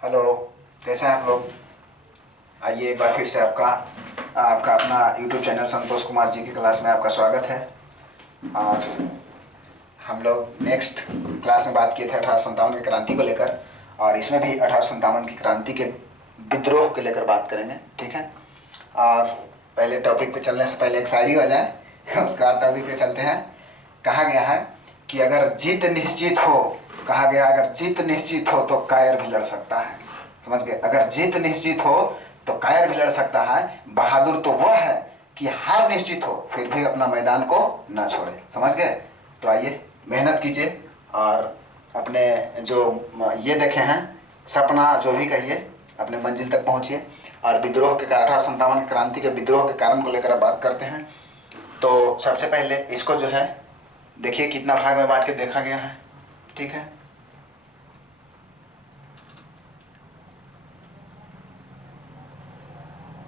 Hello. कैसे हैं आप लोग? आइए एक बार फिर से आपका आपका अपना यूट्यूब चैनल संतोष कुमार जी की क्लास में आपका स्वागत है। और हम लोग नेक्स्ट क्लास में बात किए थे 1857 की क्रांति को लेकर, और इसमें भी 1857 की क्रांति के विद्रोह को लेकर बात करेंगे। ठीक है। और पहले टॉपिक पे चलने से पहले एक शायरी हो जाए उसका टॉपिक पे चलते हैं। कहा गया है कि अगर जीत निश्चित हो, कहा गया अगर जीत निश्चित हो तो कायर भी लड़ सकता है। समझ गए? अगर जीत निश्चित हो तो कायर भी लड़ सकता है। बहादुर तो वह है कि हार निश्चित हो फिर भी अपना मैदान को ना छोड़े। समझ गए? तो आइए मेहनत कीजिए और अपने जो ये देखे हैं सपना जो भी कहिए अपने मंजिल तक पहुंचिए। और विद्रोह के 1857 क्रांति के विद्रोह के कारण को लेकर अब बात करते हैं। तो सबसे पहले इसको जो है देखिए कितना भाग में बांट के देखा गया है। ठीक है।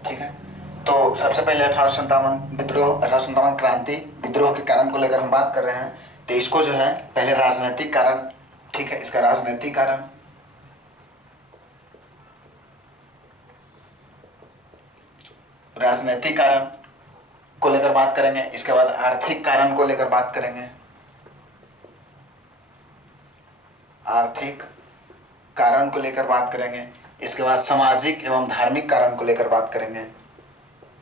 ठीक है। तो सबसे पहले 1857 विद्रोह, 1857 क्रांति विद्रोह के कारण को लेकर हम बात कर रहे हैं। तो इसको जो है पहले राजनीतिक कारण, ठीक है, इसका राजनीतिक कारण, राजनीतिक कारण को लेकर बात करेंगे। इसके बाद आर्थिक कारण को लेकर बात करेंगे, आर्थिक कारण को लेकर बात करेंगे। इसके बाद सामाजिक एवं धार्मिक कारण को लेकर बात करेंगे,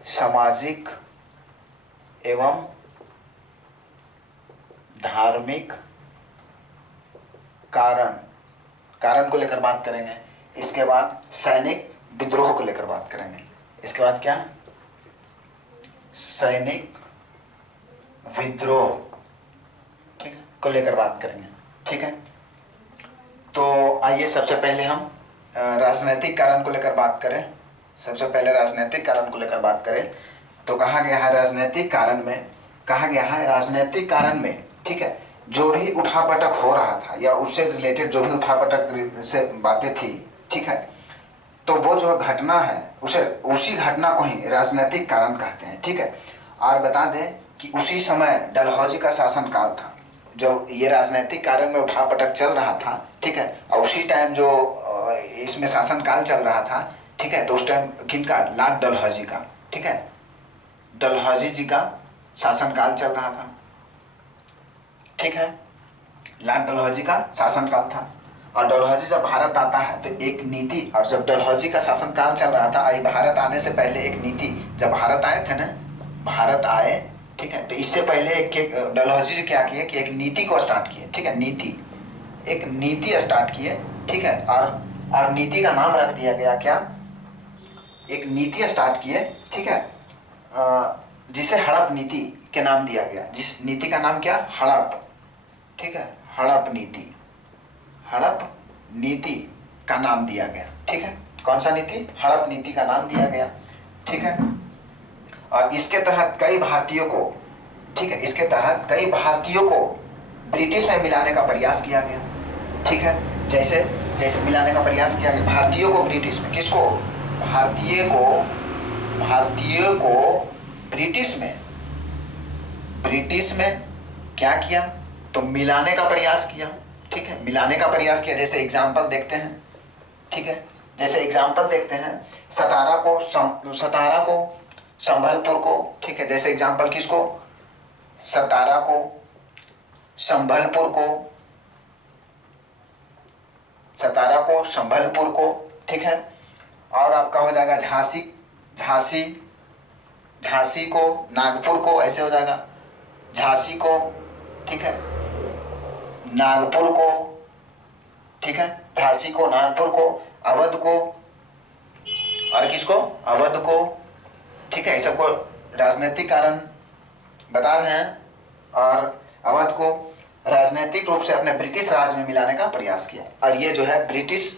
सामाजिक एवं धार्मिक कारण को लेकर बात करेंगे। इसके बाद सैनिक विद्रोह को लेकर बात करेंगे। इसके बाद क्या? सैनिक विद्रोह, ठीक है, को लेकर बात करेंगे। ठीक है। तो आइए सबसे पहले हम राजनीतिक कारण को लेकर बात करें। सबसे पहले राजनीतिक कारण को लेकर बात करें तो कहा गया है राजनीतिक कारण में, कहा गया है राजनीतिक कारण में, ठीक है, जो भी उठापटक हो रहा था या उससे रिलेटेड जो भी उठापटक से बातें थी, ठीक है, तो वो जो घटना है उसे उसी घटना को ही राजनीतिक कारण कहते हैं। ठीक है। और बता दें कि उसी समय डलहौजी का शासनकाल था जब ये राजनीतिक कारण में उठापटक चल रहा था। ठीक है। और उसी टाइम जो इसमें शासनकाल चल रहा था, ठीक है, तो उस टाइम किनका? लॉर्ड डलहौजी का, ठीक है, डलहौजी जी का शासनकाल चल रहा था। ठीक है। लॉर्ड डलहौजी का शासनकाल था। और डलहौजी जब भारत आता है तो एक नीति, और जब डलहौजी का शासनकाल चल रहा था, भारत आने से पहले एक नीति, जब भारत आए थे ना, भारत आए, ठीक है, तो इससे पहले एक डलहौजी जी क्या किए कि एक नीति को स्टार्ट किए। ठीक है, नीति, एक नीति स्टार्ट किए। ठीक है। और नीति का नाम रख दिया गया क्या? एक नीति स्टार्ट किए, ठीक है, जिसे हड़प नीति के नाम दिया गया। जिस नीति का नाम क्या? हड़प। ठीक है, हड़प नीति, हड़प नीति का नाम दिया गया। ठीक है। कौन सा नीति? हड़प नीति का नाम दिया गया। ठीक है। और इसके तहत कई भारतीयों को, ठीक है, इसके तहत कई भारतीयों को ब्रिटिश में मिलाने का प्रयास किया गया। ठीक है। जैसे जैसे मिलाने का प्रयास किया गया भारतीयों को ब्रिटिश में। किसको? भारतीय को ब्रिटिश में, ब्रिटिश में क्या किया? तो मिलाने का प्रयास किया। ठीक है, मिलाने का प्रयास किया। जैसे एग्जाम्पल देखते हैं, ठीक है, जैसे एग्जाम्पल देखते हैं, सतारा को संभलपुर को, ठीक है, जैसे एग्जाम्पल किसको? सतारा को, संभलपुर को, सतारा को, संभलपुर को, ठीक है। और आपका हो जाएगा झांसी को, नागपुर को, ऐसे हो जाएगा झांसी को, ठीक है, नागपुर को, ठीक है, झांसी को, नागपुर को, अवध को, और किसको? अवध को, ठीक है। ये सबको राजनीतिक कारण बता रहे हैं। और अवध को राजनीतिक रूप से अपने ब्रिटिश राज में मिलाने का प्रयास किया। और ये जो है ब्रिटिश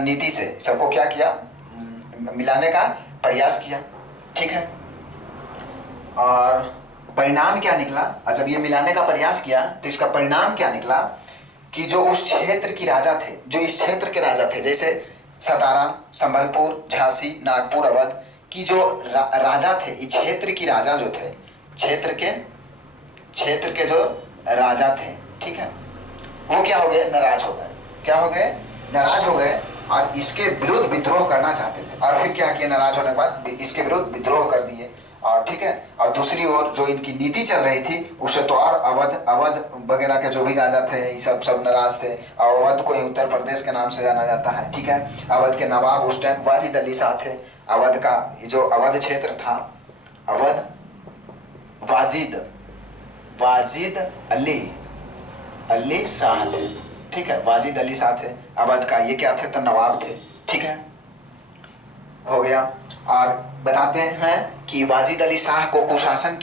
नीति से सबको क्या किया? मिलाने का प्रयास किया। ठीक है। और परिणाम क्या निकला? और जब ये मिलाने का प्रयास किया तो इसका परिणाम क्या निकला कि जो उस क्षेत्र की राजा थे, जो इस क्षेत्र के राजा थे, जैसे सतारा, संभलपुर, झांसी, नागपुर, अवध की जो राजा थे, इस क्षेत्र की राजा जो थे, क्षेत्र के जो राजा थे, ठीक है, वो क्या हो गए? नाराज हो गए। क्या हो गए, नाराज हो गए और इसके विरुद्ध विद्रोह करना चाहते थे। और फिर क्या किया, नाराज होने के बाद इसके विरुद्ध विद्रोह कर दिए। और ठीक है, और दूसरी ओर जो इनकी नीति चल रही थी उससे तो और अवध अवध वगैरह के जो भी राजा थे ये सब नाराज थे। और अवध को ही उत्तर प्रदेश के नाम से जाना जाता है। ठीक है, अवध के नवाब उस टाइम वाजिद अली शाह थे। अवध का जो अवध क्षेत्र था, अवध वाजिद वाजिद अली शाह थे। ठीक है, वाजिद अली शाह थे अवध का। ये क्या थे, तो नवाब थे। ठीक है, हो गया। और बताते हैं कि वाजिद अली शाह को कुशासन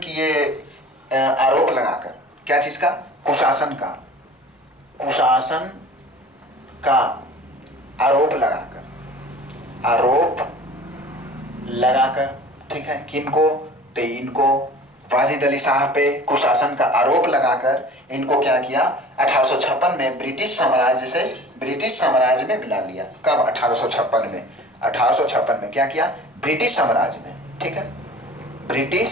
की ये आरोप लगाकर, क्या चीज का, कुशासन का आरोप लगाकर ठीक है, किनको, तो इनको वाजिद अली शाह पे कुशासन का आरोप लगाकर इनको क्या किया, 1856 में ब्रिटिश साम्राज्य में मिला लिया। कब, 1856 में क्या किया, ब्रिटिश साम्राज्य में। ठीक है, ब्रिटिश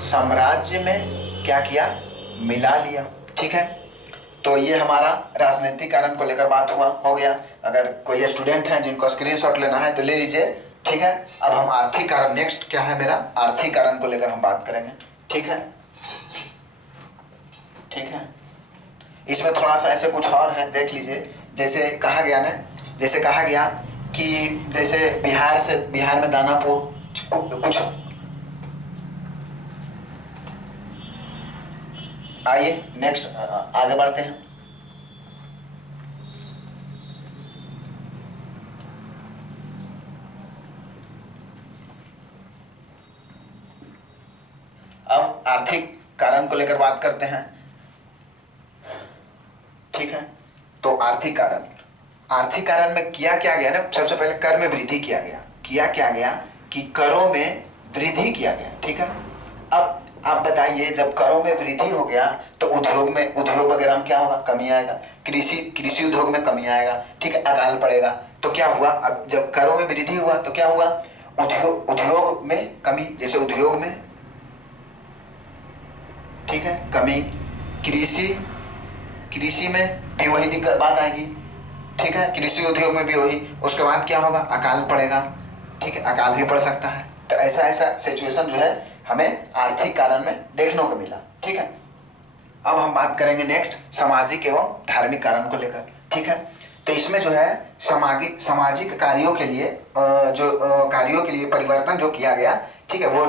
साम्राज्य में क्या किया, मिला लिया। ठीक है, तो ये हमारा राजनीतिक कारण को लेकर बात हो गया। अगर कोई स्टूडेंट है जिनको स्क्रीनशॉट लेना है तो ले लीजिए। ठीक है, अब हम आर्थिक कारण, नेक्स्ट क्या है मेरा, आर्थिक कारण को लेकर हम बात करेंगे। ठीक है, इसमें थोड़ा सा ऐसे कुछ और है, देख लीजिए। जैसे कहा गया कि जैसे बिहार में दानापुर कुछ, आइए नेक्स्ट आगे बढ़ते हैं। अब आर्थिक कारण को लेकर बात करते हैं। ठीक है, तो आर्थिक कारण में किया क्या गया ना, सबसे पहले कर में वृद्धि किया गया कि करों में वृद्धि किया गया। ठीक है, अब आप बताइए, जब करों में वृद्धि हो गया तो उद्योग वगैरह में क्या होगा, कमी आएगा। कृषि उद्योग में कमी आएगा। ठीक है, अकाल पड़ेगा। तो क्या हुआ, अब जब करों में वृद्धि हुआ तो क्या हुआ, उद्योग में कमी, जैसे उद्योग में, ठीक है, कमी। कृषि में भी वही दिक्कत बात आएगी। ठीक है, कृषि उद्योग में भी वही। उसके बाद क्या होगा, अकाल पड़ेगा। ठीक है, अकाल भी पड़ सकता है। तो ऐसा सिचुएशन जो है हमें आर्थिक कारण में देखने को मिला। ठीक है, अब हम बात करेंगे नेक्स्ट सामाजिक एवं धार्मिक कारण को लेकर। ठीक है, तो इसमें जो है सामाजिक कार्यों के लिए परिवर्तन जो किया गया, ठीक है, वो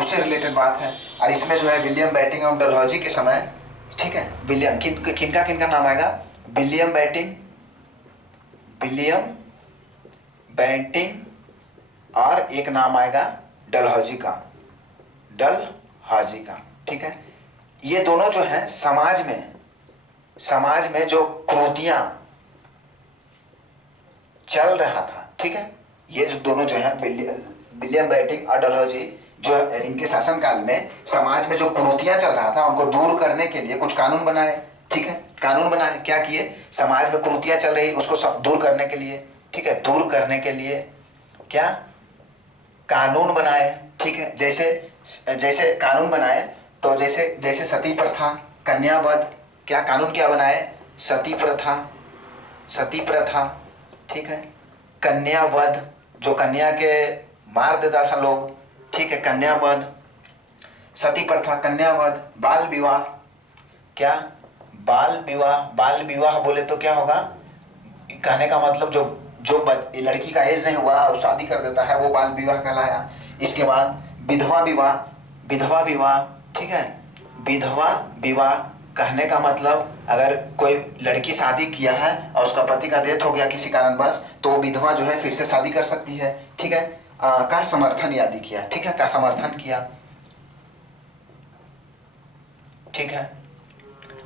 उससे रिलेटेड बात है। और इसमें जो है विलियम बेंटिंग एवं डलहौजी के समय, ठीक है, विलियम किनका नाम आएगा, विलियम बेंटिंग और एक नाम आएगा डलहौजी का। ठीक है, ये दोनों जो है समाज में जो क्रूतियां चल रहा था। ठीक है, ये जो दोनों जो है विलियम बेंटिंग और डलहौजी, जो इनके शासनकाल में समाज में जो कुरीतियां चल रहा था उनको दूर करने के लिए कुछ कानून बनाए। ठीक है, कानून बनाए, क्या किए, समाज में कुरीतियां चल रही उसको सब दूर करने के लिए, ठीक है, दूर करने के लिए क्या कानून बनाए। ठीक है, जैसे कानून बनाए तो जैसे सती प्रथा, कन्यावध, क्या कानून क्या बनाए, सती प्रथा, ठीक है, कन्यावध, जो कन्या के मार देता था लोग, ठीक है, कन्यावध, सती प्रथा, कन्यावध, बाल विवाह, क्या बाल विवाह बोले तो क्या होगा, कहने का मतलब जो लड़की का एज नहीं हुआ और शादी कर देता है वो बाल विवाह कहलाया। इसके बाद विधवा विवाह, ठीक है, विधवा विवाह कहने का मतलब अगर कोई लड़की शादी किया है और उसका पति का डेथ हो गया किसी कारणवश तो वो विधवा जो है फिर से शादी कर सकती है। ठीक है, का समर्थन आदि किया। ठीक है, का समर्थन किया। ठीक है,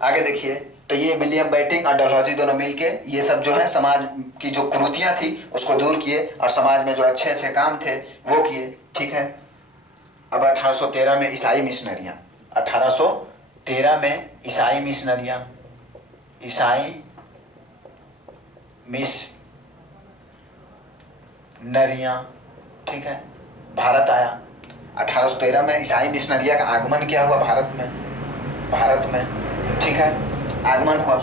आगे देखिए, तो ये विलियम बेंटिंग और डलहौजी दोनों मिलके ये सब जो है समाज की जो कुरीतियां थी उसको दूर किए और समाज में जो अच्छे अच्छे काम थे वो किए। ठीक है, अब 1813 में ईसाई मिशनरियां, 1813 में ईसाई मिशनरियां ठीक है, भारत आया। 1813 में ईसाई मिशनरिया का आगमन क्या हुआ भारत में। ठीक है, आगमन हुआ।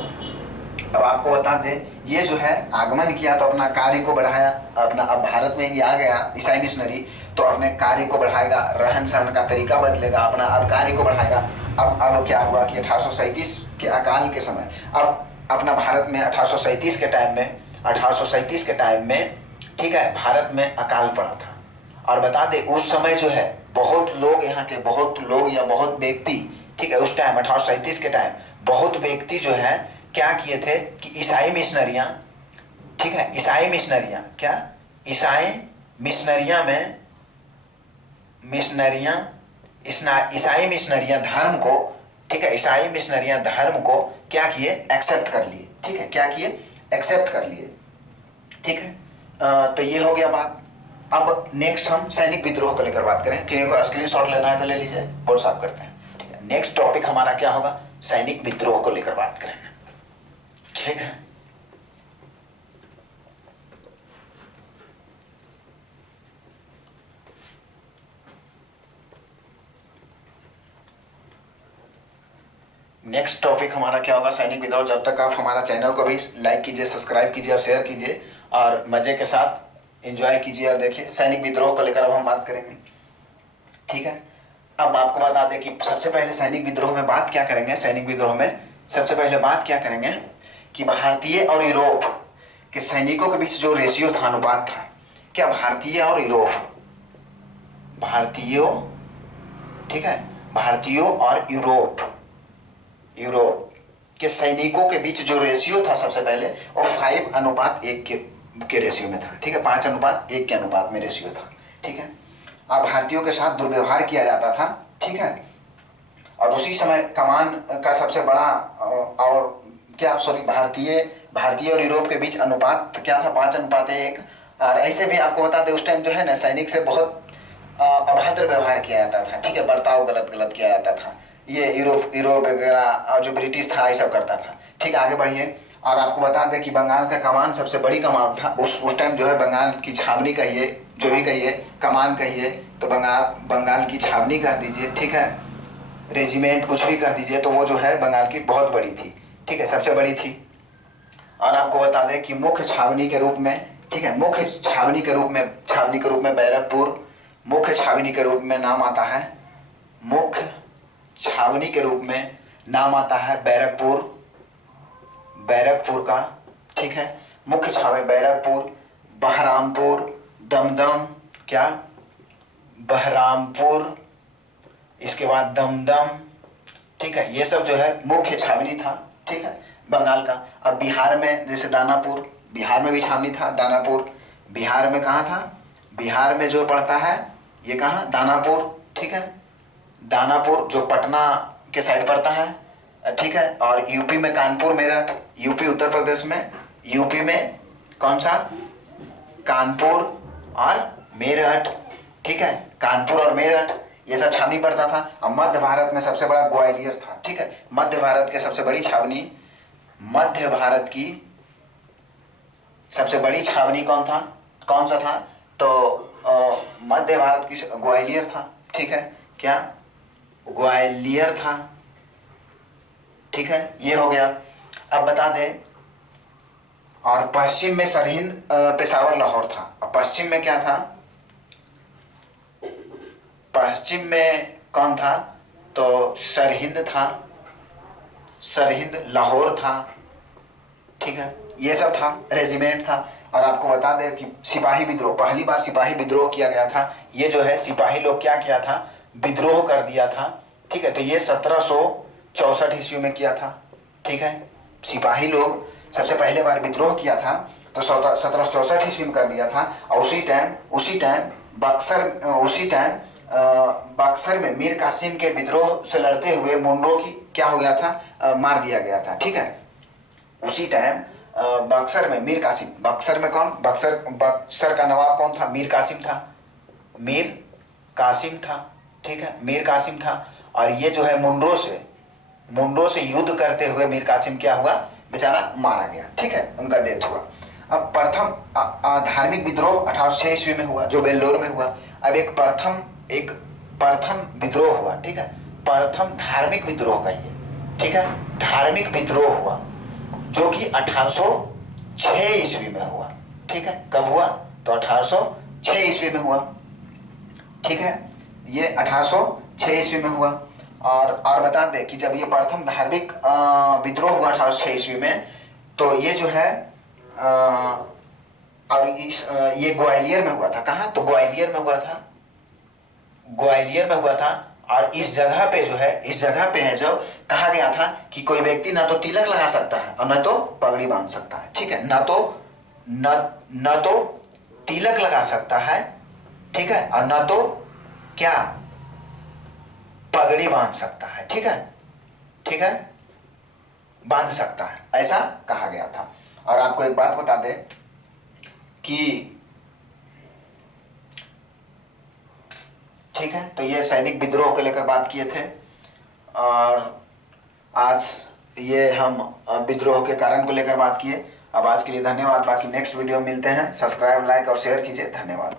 अब आपको बता दें, ये जो है आगमन किया तो अपना कार्य को बढ़ाया, अपना अब भारत में ही आ गया ईसाई मिशनरी, तो अपने कार्य को बढ़ाएगा, रहन सहन का तरीका बदलेगा, अपना अब कार्य को बढ़ाएगा। अब क्या हुआ कि 1837 के अकाल के समय, अब अपना भारत में 1837 के टाइम में, 1837 के टाइम में, ठीक है, भारत में अकाल पड़ा था। और बता दें उस समय जो है बहुत लोग, यहाँ के बहुत लोग या बहुत व्यक्ति, ठीक है, उस टाइम 1837 के टाइम बहुत व्यक्ति जो है क्या किए थे कि ईसाई मिशनरियाँ, ठीक है, ईसाई मिशनरियाँ क्या, ईसाई मिशनरियाँ में मिशनरियाँ ईसाई मिशनरियाँ धर्म को, ठीक है, ईसाई मिशनरियाँ धर्म को क्या किए, एक्सेप्ट कर लिए, ठीक है, क्या किए, एक्सेप्ट कर लिए, ठीक है। तो ये हो गया बात। अब नेक्स्ट हम सैनिक विद्रोह को लेकर बात करें। किसी को स्क्रीनशॉट लेना है तो ले लीजिए, बोर्ड साफ करते हैं, ठीक है। नेक्स्ट टॉपिक हमारा क्या होगा, सैनिक विद्रोह को लेकर बात करेंगे, ठीक है। नेक्स्ट टॉपिक हमारा क्या होगा, सैनिक विद्रोह। जब तक आप हमारा चैनल को भी लाइक कीजिए, सब्सक्राइब कीजिए और शेयर कीजिए और मजे के साथ एंजॉय कीजिए और देखिए सैनिक विद्रोह को लेकर अब हम बात करेंगे, ठीक है। अब आपको बता दें कि सबसे पहले सैनिक विद्रोह में बात क्या करेंगे, सैनिक विद्रोह में सबसे पहले बात क्या करेंगे कि भारतीय और यूरोप के सैनिकों के बीच जो रेशियो था, अनुपात था, क्या भारतीय और यूरोप, भारतीयों, ठीक है, भारतीयों और यूरोप के सैनिकों के बीच जो रेशियो था सबसे पहले वो 5:1 के रेशियो में था, ठीक है, 5:1 के अनुपात में रेशियो था, ठीक है। अब भारतीयों के साथ दुर्व्यवहार किया जाता था, ठीक है। और उसी समय कमान का सबसे बड़ा और क्या, सॉरी, भारतीय और यूरोप के बीच अनुपात क्या था, 5:1। और ऐसे भी आपको बता दें उस टाइम जो है ना सैनिक से बहुत अभद्र व्यवहार किया जाता था, ठीक है, बर्ताव गलत किया जाता था। ये यूरोप वगैरह जो ब्रिटिश था ये सब करता था, ठीक है। आगे बढ़िए। और आपको बता दें कि बंगाल का कमान सबसे बड़ी कमान था उस टाइम जो है, बंगाल की छावनी कहिए, जो भी कहिए, कमान कहिए तो बंगाल की छावनी कह दीजिए, ठीक है, रेजिमेंट कुछ भी कह दीजिए, तो वो जो है बंगाल की बहुत बड़ी थी, ठीक है, सबसे बड़ी थी। और आपको बता दें कि मुख्य छावनी के रूप में, ठीक है, मुख्य छावनी के रूप में बैरकपुर, मुख्य छावनी के रूप में नाम आता है, मुख्य छावनी के रूप में नाम आता है बैरकपुर का, ठीक है, मुख्य छावनी बैरकपुर, बहरामपुर, दमदम, क्या, बहरामपुर, इसके बाद दमदम, ठीक है, ये सब जो है मुख्य छावनी था, ठीक है, बंगाल का। अब बिहार में जैसे दानापुर, बिहार में भी छावनी था दानापुर, बिहार में कहाँ था, बिहार में जो पड़ता है ये कहाँ, दानापुर, ठीक है, दानापुर जो पटना के साइड पड़ता है, ठीक है। और यूपी में कानपुर मेरठ, यूपी उत्तर प्रदेश में, यूपी में कौन सा, कानपुर और मेरठ, ठीक है, कानपुर और मेरठ, ये सब छावनी पड़ता था। और मध्य भारत में सबसे बड़ा ग्वालियर था, ठीक है, मध्य भारत की सबसे बड़ी छावनी, मध्य भारत की सबसे बड़ी छावनी कौन सा था, तो मध्य भारत की ग्वालियर था, ठीक है, क्या, ग्वालियर था, ठीक है, ये हो गया। अब बता दें, और पश्चिम में सरहिंद, पेशावर, लाहौर था। और पश्चिम में क्या था, पश्चिम में कौन था, तो सरहिंद था, सरहिंद, लाहौर था, ठीक है, ये सब था, रेजिमेंट था। और आपको बता दें कि सिपाही विद्रोह, पहली बार सिपाही विद्रोह किया गया था। ये जो है सिपाही लोग क्या किया था, विद्रोह कर दिया था, ठीक है। तो ये 1764 ईस्वी में किया था, ठीक है, सिपाही लोग सबसे पहले बार विद्रोह किया था तो 1764 ईस्वी में कर दिया था। और उसी टाइम बक्सर में मीर कासिम के विद्रोह से लड़ते हुए मुनरो की क्या हो गया था, मार दिया गया था, ठीक है। उसी टाइम बक्सर में मीर कासिम, बक्सर में कौन, बक्सर का नवाब कौन था, मीर कासिम था, मीर कासिम था, ठीक है, मीर कासिम था। और ये जो है मुनरो से युद्ध करते हुए मीर कासिम क्या हुआ, बेचारा मारा गया, ठीक है, उनका डेथ हुआ। अब प्रथम धार्मिक विद्रोह 1806 ईस्वी में हुआ, जो बेल्लोर में हुआ। अब एक प्रथम विद्रोह हुआ, ठीक है, प्रथम धार्मिक विद्रोह कहिए, ठीक है, धार्मिक विद्रोह हुआ जो कि 1806 ईस्वी में हुआ। ठीक है, कब हुआ? तो 1806 ईस्वी में हुआ। ठीक है, ये 1806 ईस्वी में हुआ। और बता दें कि जब ये प्रथम धार्मिक विद्रोह हुआ 1806 ईस्वी में, तो ये जो है और ये ग्वालियर में हुआ था। कहाँ? तो ग्वालियर में हुआ था, ग्वालियर में हुआ था। और इस जगह पे जो है, इस जगह पे है जो कहा गया था कि कोई व्यक्ति ना तो तिलक लगा सकता है और ना तो पगड़ी बांध सकता है। ठीक है, ना तो तिलक लगा सकता है, ठीक है, और ना तो क्या, पगड़ी बांध सकता है। ठीक है, ठीक है, बांध सकता है, ऐसा कहा गया था। और आपको एक बात बता दें कि ठीक है, तो ये सैनिक विद्रोह को लेकर बात किए थे। और आज ये हम विद्रोह के कारण को लेकर बात किए। अब आज के लिए धन्यवाद। बाकी नेक्स्ट वीडियो में मिलते हैं। सब्सक्राइब, लाइक और शेयर कीजिए। धन्यवाद।